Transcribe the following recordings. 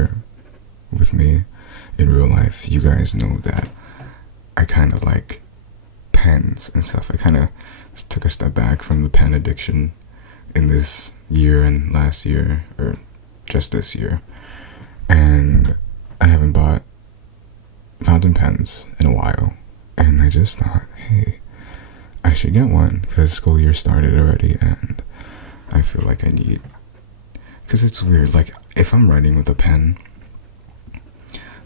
familiar with me in real life, you guys know that I kind of like pens and stuff. I kind of took a step back from the pen addiction in this year and last year, or just this year, and I haven't bought fountain pens in a while, and I just thought, hey, I should get one because school year started already, and I feel like I need, because it's weird, like if I'm writing with a pen,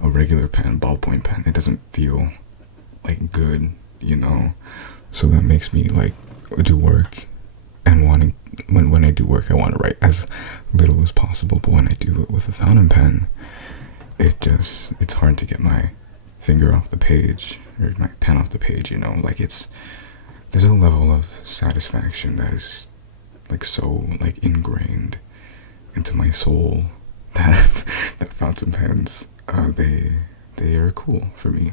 a regular pen, ballpoint pen, it doesn't feel like good, you know, so that makes me like do work, and when I do work, I want to write as little as possible, but when I do it with a fountain pen, it's hard to get my finger off the page, or my pen off the page, you know, like there's a level of satisfaction that is like so like ingrained into my soul that fountain pens, they are cool for me.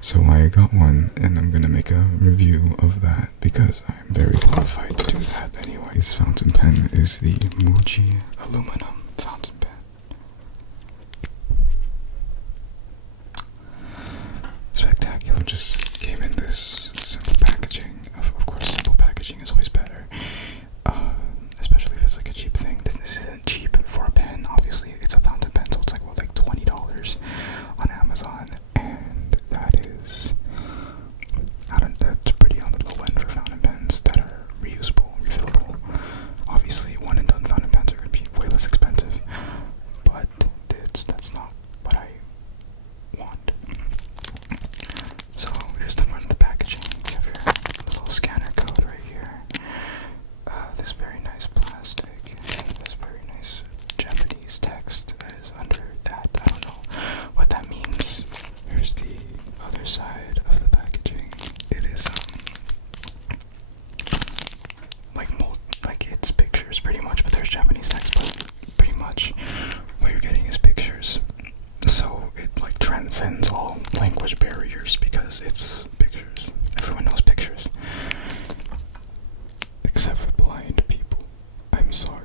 So I got one, and I'm gonna make a review of that because I'm very qualified to do that anyway. This fountain pen is the Muji aluminum fountain pen. Spectacular. Just came in this simple packaging. Of course, simple packaging is always better, especially if it's like a cheap thing. This isn't cheap for a pen. Obviously, it's a fountain pen, so it's like what, like $20 on Amazon, and that is, that's pretty on the low end for fountain pens that are reusable, refillable. Obviously, one and done fountain pens are gonna be way less expensive, but that's not what I want. So here's the front of the packaging. You have your little scanner code right here. This very nice plastic, this very nice Japanese text that is under that. I don't know what that means. Here's the other side of the packaging. It is like it's pictures pretty much, but there's Japanese text, but pretty much what you're getting is pictures. So it like transcends all language barriers because it's pictures. Everyone knows pictures. Except for blind people. I'm sorry.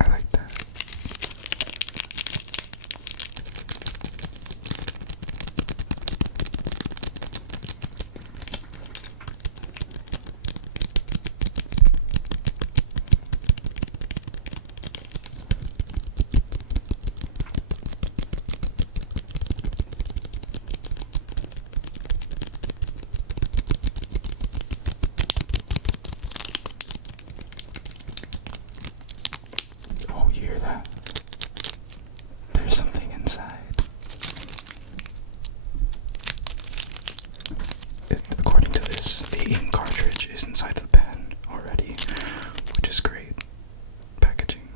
I like that. Oh, you hear that? There's something inside. According to this, the ink cartridge is inside the pen already, which is great packaging.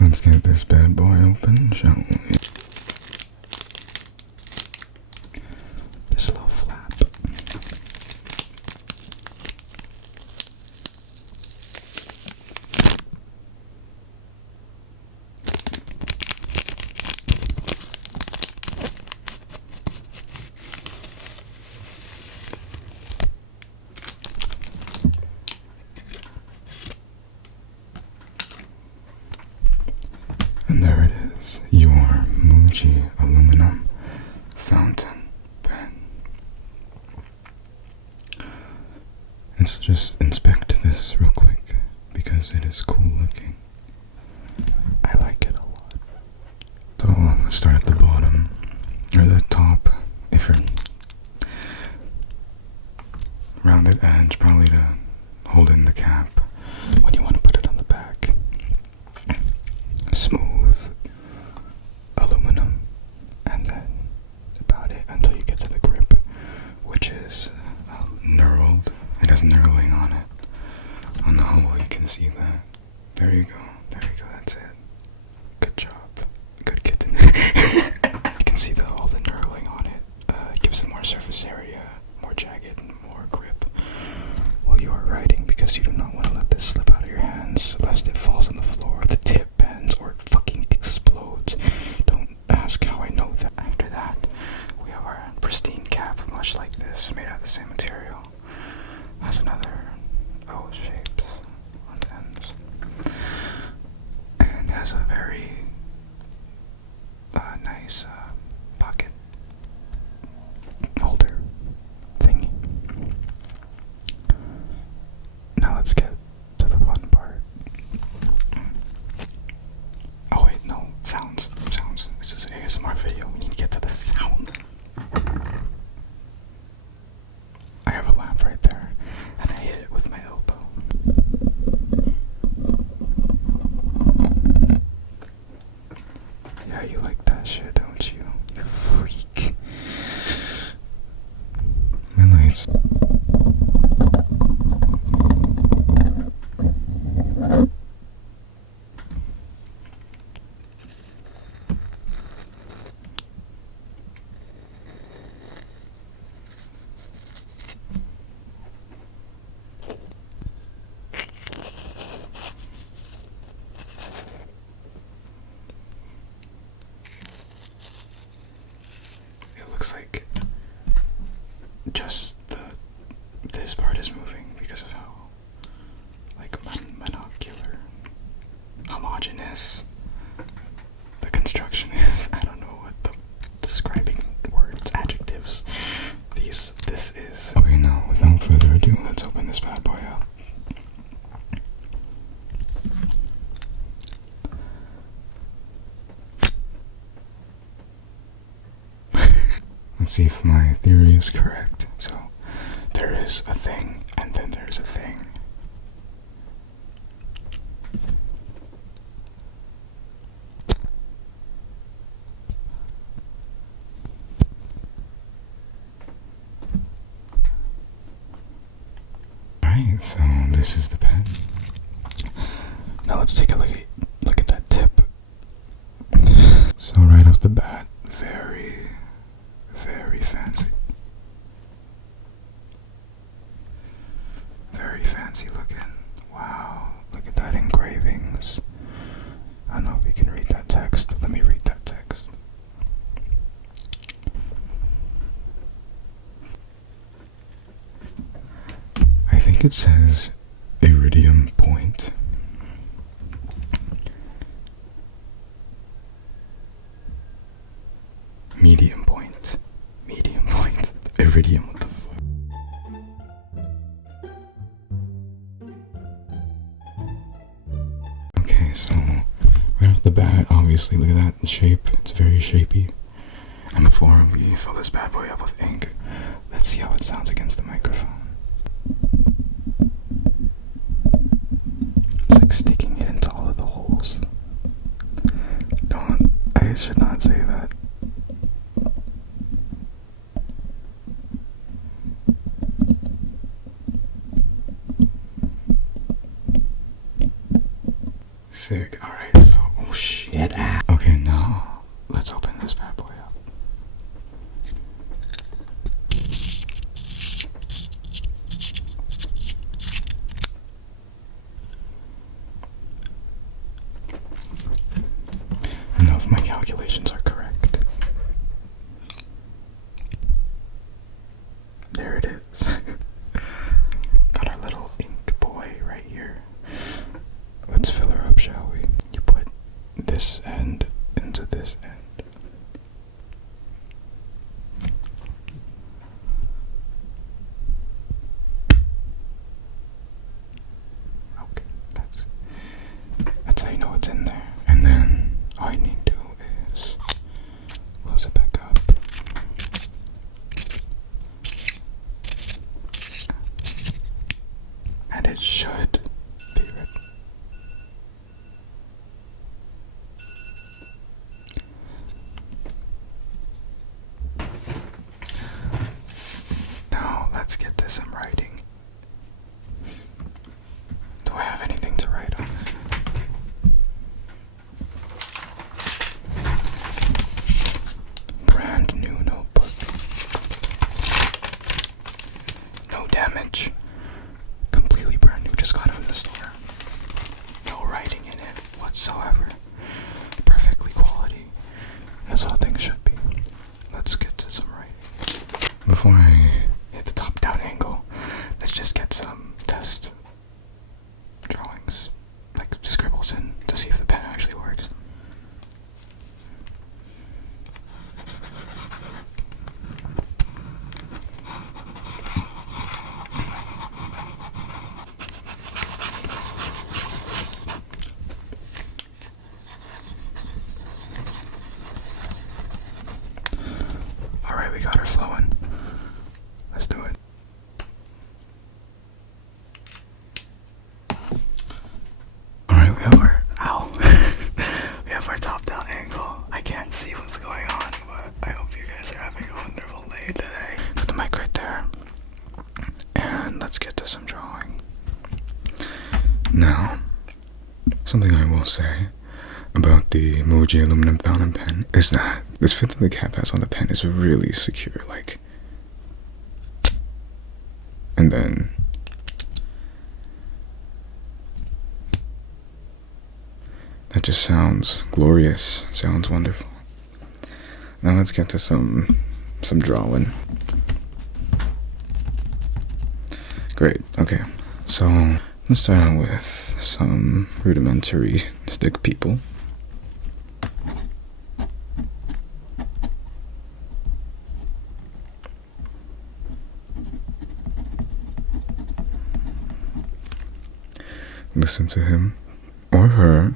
Let's get this bad boy open, shall we? This little flap. And there it is, your Muji aluminum fountain pen. Let's just inspect this real quick because it is cool looking. I like it a lot. So let's start at the bottom, or the top, if you're rounded edge, probably to hold in the cap when you want to put it on the back. Smooth aluminum, and then about it until you get to the grip, which is knurled. It has knurling on it. I don't know how well you can see that. There you go, that's it. Good job, good kitten. You can see all the knurl is made out of the same material. Has another O shape on the ends. And has a very nice pocket holder thingy. Now let's get to the fun part. Oh wait, no, sounds. This is an ASMR video. We need to get to the sound. I have a lamp right there, and I hit it with my elbow. Yeah, you like that shit, don't you? You freak. My lights. Looks like just this part is moving because of how like monocular, homogeneous the construction is. I don't know what the describing words, adjectives this is. Okay, now without further ado, let's open this bad boy up. Let's see if my theory is correct. So, there is a thing, and then there's a thing. Alright, so this is the pen. Now let's take a look at that tip. So right off the bat, very fancy. Very fancy looking. Wow, look at that engravings. I don't know if you can read that text. Let me read that text. I think it says iridium point. Medium point. Iridium, what the fuck? Okay, so right off the bat, obviously, look at that shape. It's very shapy. And before we fill this bad boy up with ink, let's see how it sounds against the microphone. It's like sticking it into all of the holes. I should not say that. Sick. Alright, so, oh shit. Okay, now, let's open this bad boy up. I don't know if my calculations are correct. There it is. Got our little ink boy right here. Let's fill her up, shall we? You put this end into this end. Okay, that's how you know what's in there. And then all you need to do is close it back up. And it should be ready. Now let's get to some writing. Do I have anything to write on? Brand new notebook. No damage. Completely brand new. Just got it from the store. No writing in it whatsoever. Perfectly quality. That's how things should be. Let's get to some writing. Before I hit Now, something I will say about the Muji aluminum fountain pen is that this fit that the cap has on the pen is really secure, like, and then that just sounds glorious, sounds wonderful. Now let's get to some drawing. Great, okay, so let's start out with some rudimentary stick people. Listen to him or her.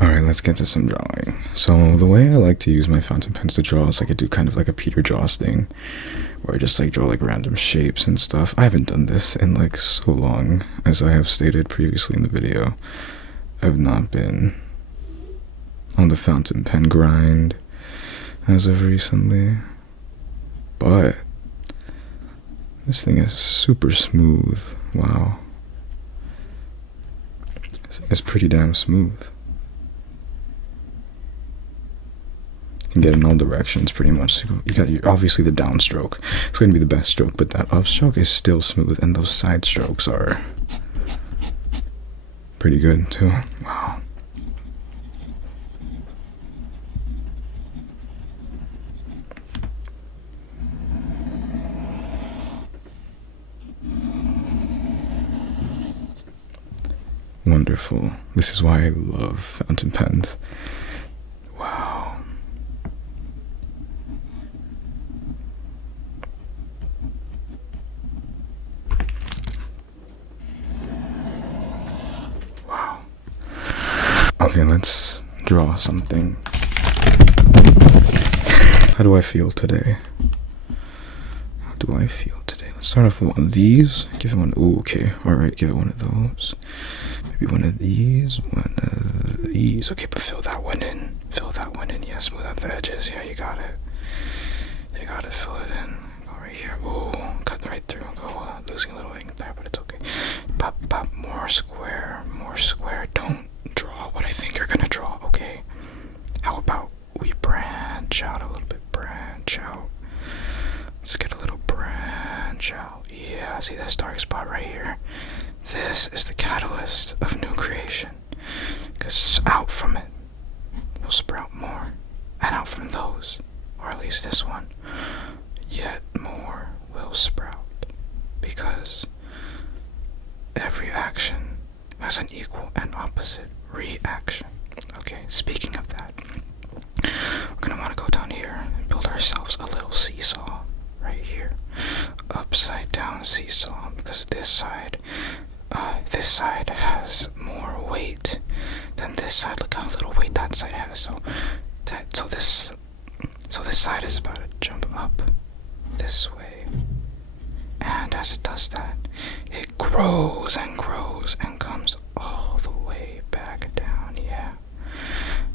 Alright, let's get to some drawing. So the way I like to use my fountain pens to draw is like I do kind of like a Peter Joss thing, where I just like draw like random shapes and stuff. I haven't done this in like so long, as I have stated previously in the video. I've not been on the fountain pen grind as of recently, but this thing is super smooth. Wow. This thing is pretty damn smooth. You can get in all directions pretty much. You got obviously the downstroke. It's going to be the best stroke, but that upstroke is still smooth, and those side strokes are pretty good too. Wow. Wonderful. This is why I love fountain pens. Wow. Wow. Okay, let's draw something. How do I feel today? How do I feel today? Let's start off with one of these. Give it one. Ooh, okay. Alright, give it one of those. Maybe one of these, one of these. Okay, but fill that one in. Fill that one in. Yeah, smooth out the edges. Yeah, you got it. You got to fill it in. Go right here. Ooh, cut right through. Go losing a little ink there, but it's okay. Pop, pop, more square, more square. Don't draw what I think you're gonna draw, okay? How about we branch out a little bit? Branch out. Let's get a little branch out. Yeah, see this dark spot right here? This is the catalyst of new creation, because out from it will sprout more, and out from those, or at least this one, yet more will sprout, because every action has an equal and opposite reaction. Okay, speaking of that, we're going to want to go down here and build ourselves a little seesaw right here, upside down seesaw, because this side has more weight than this side. Look how little weight that side has. So this side is about to jump up this way, and as it does that, it grows and grows and comes all the way back down. Yeah,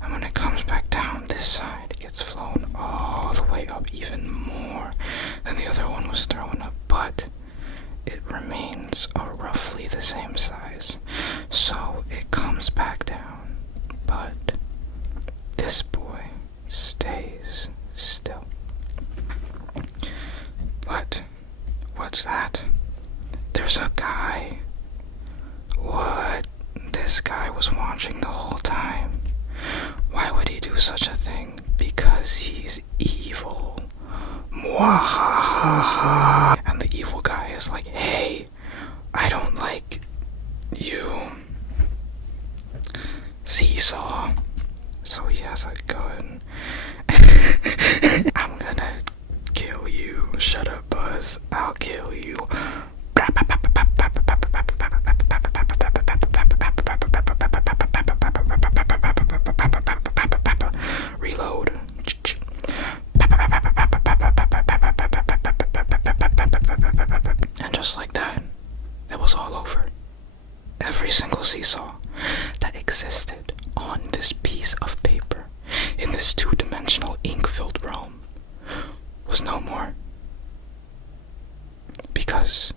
and when it comes back down, this side gets flown all the way up, even more than the other one was thrown up, but it remains roughly the same size, so it comes back down, but this boy stays still. But what's that? There's a guy. What? This guy was watching the whole time. Why would he do such a thing? Because he's evil. Mwahaha. And the evil guy is like, hey, I don't like you. Seesaw. So he has a gun. I'm gonna kill you. Shut up, Buzz. I'll kill you. Reload. And just like that, it was all over. Every single seesaw that existed on this piece of paper, in this two-dimensional ink-filled realm, was no more. Because because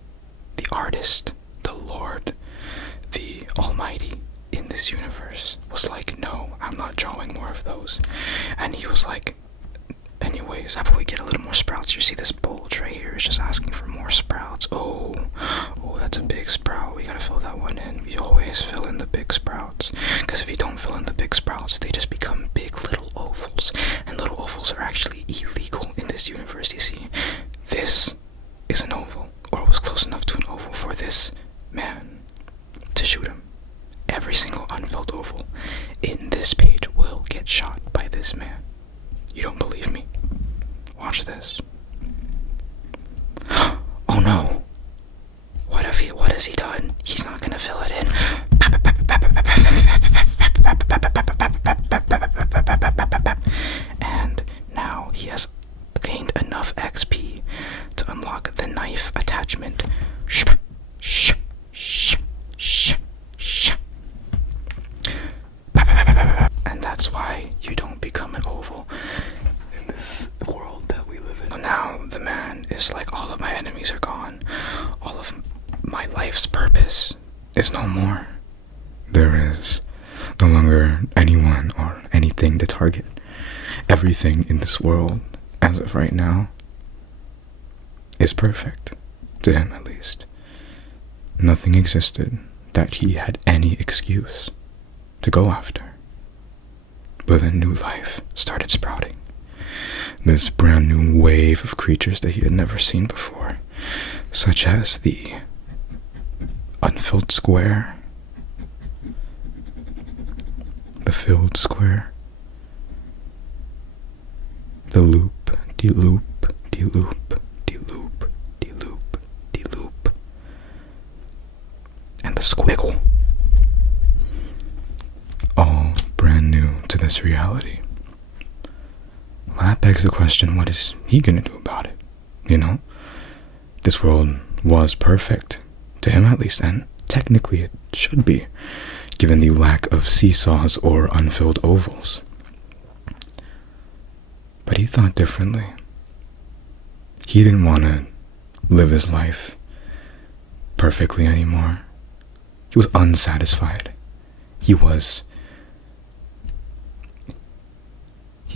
the artist, the Lord, the Almighty in this universe was like, no, I'm not drawing more of those. And he was like, anyways, how about we get a little more sprouts? You see this bulge right here is just asking for more sprouts. Oh, that's a big sprout. We gotta fill that one in. We always fill in the big sprouts, because if you don't fill in the big sprouts, they just become big little ovals, and little ovals are actually illegal in this universe. You see, this is an oval, or was close enough to an oval for this man to shoot him. Every single unfilled oval in this page will get shot by this man. You don't believe me? Watch this. Oh no! What has he done? He's not gonna fill it in. And now he has gained enough XP to unlock the knife attachment. And that's why you don't become an oval in this world that we live in. So now the man is like, all of my enemies are gone. All of my life's purpose is no more. There is no longer anyone or anything to target. Everything in this world, as of right now, is perfect. To him, at least. Nothing existed that he had any excuse to go after. But a new life started sprouting. This brand new wave of creatures that he had never seen before, such as the unfilled square, the filled square, the loop, de-loop, de-loop, de-loop, de-loop, de-loop, and the squiggle. All brand new to this reality. Well, that begs the question, what is he gonna do about it? You know? This world was perfect, to him at least, and technically it should be, given the lack of seesaws or unfilled ovals. But he thought differently. He didn't want to live his life perfectly anymore. He was unsatisfied. He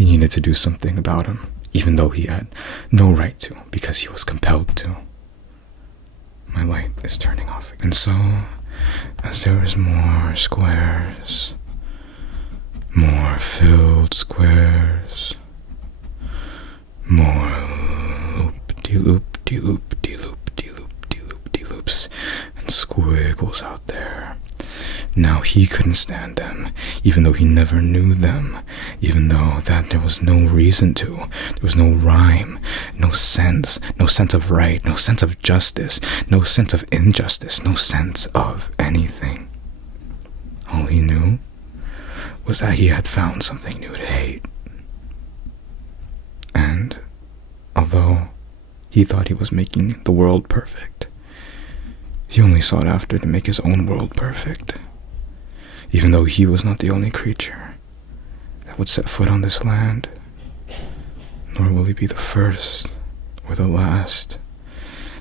needed to do something about him, even though he had no right to, because he was compelled to. My light is turning off. And so, as there was more squares, more filled squares, more loop-de-loop, de-loop, de-loop, de-loop, de-loop, de-loops, and squiggles out there. Now he couldn't stand them, even though he never knew them, even though that there was no reason to. There was no rhyme, no sense of right, no sense of justice, no sense of injustice, no sense of anything. All he knew was that he had found something new to hate. And although he thought he was making the world perfect, he only sought after to make his own world perfect. Even though he was not the only creature that would set foot on this land, nor will he be the first or the last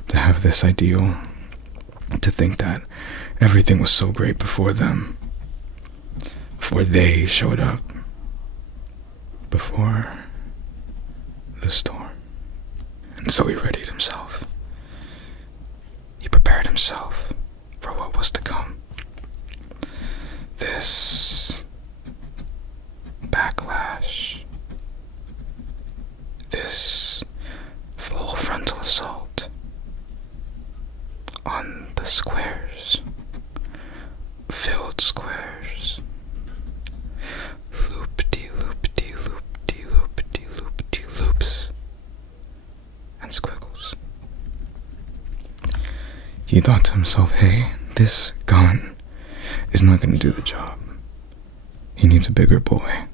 to have this ideal, to think that everything was so great before them, before they showed up, before the storm. And so he readied himself. He prepared himself for what was to come. This backlash, this full frontal assault on the squares, filled squares, loop-de-loop-de-loop-de-loop-de-loop-de-loops, and squiggles. He thought to himself, hey, this gun is not going to do the job. He needs a bigger boy.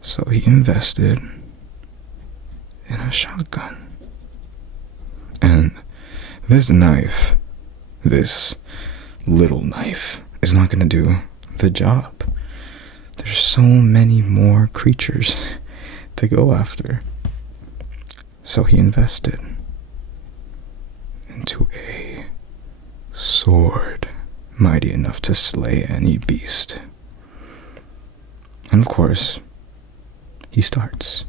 So he invested in a shotgun. And this knife, this little knife, is not going to do the job. There's so many more creatures to go after. So he invested into a sword mighty enough to slay any beast. And of course, he starts.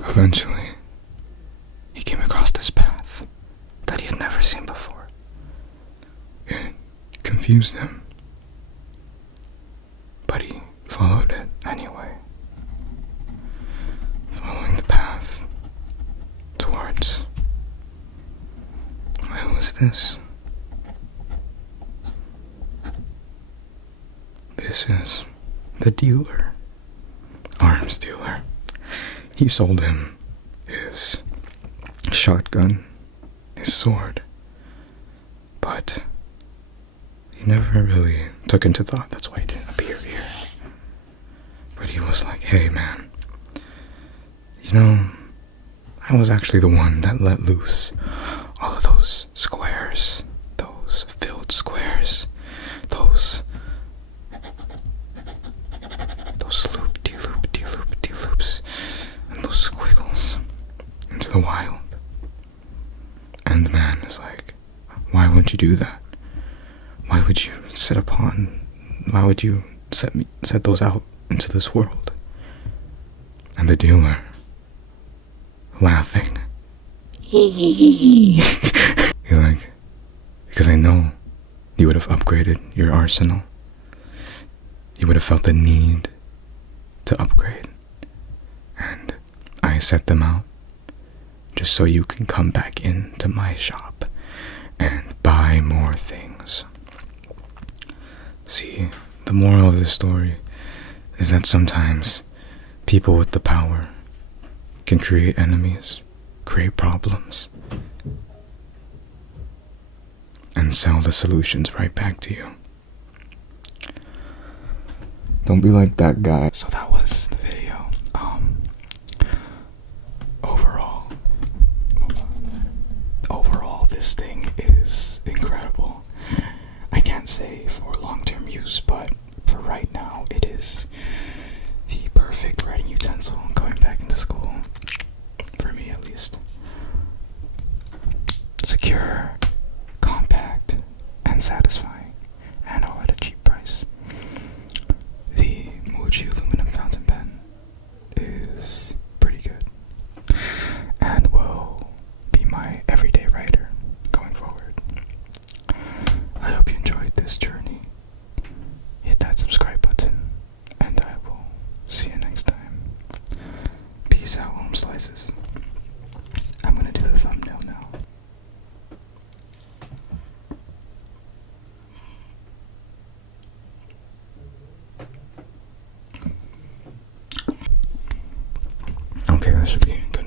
Eventually, he came across this path that he had never seen before. It confused him, but he followed it anyway, following the path towards... What was this? This is the dealer, arms dealer. He sold him his shotgun, his sword, but he never really took into thought. That's why he didn't appear here. But he was like, hey man, you know, I was actually the one that let loose all of those squares, those filled squares, those loop-de-loop-de-loop-de-loops, and those squiggles into the wild. And the man is like, why would you do that? Why would you set those out into this world? And the dealer, laughing, he's like, because I know you would have upgraded your arsenal. You would have felt the need to upgrade. And I set them out just so you can come back into my shop and buy more things. See, the moral of this story is that sometimes people with the power can create enemies, create problems, and sell the solutions right back to you. Don't be like that guy. So that was the video. Overall, this thing is incredible. I can't say for long-term use, but for right now, it is the perfect writing utensil going back into school. For me, at least. Secure, compact, and satisfying, and all at a cheap price. The Muji aluminum fountain pen is pretty good and will be my everyday writer going forward. I hope you enjoyed this journey. Hit that subscribe button, and I will see you next time. Peace out, home slices. I'm gonna do the thumbnail now. Okay, that should be good.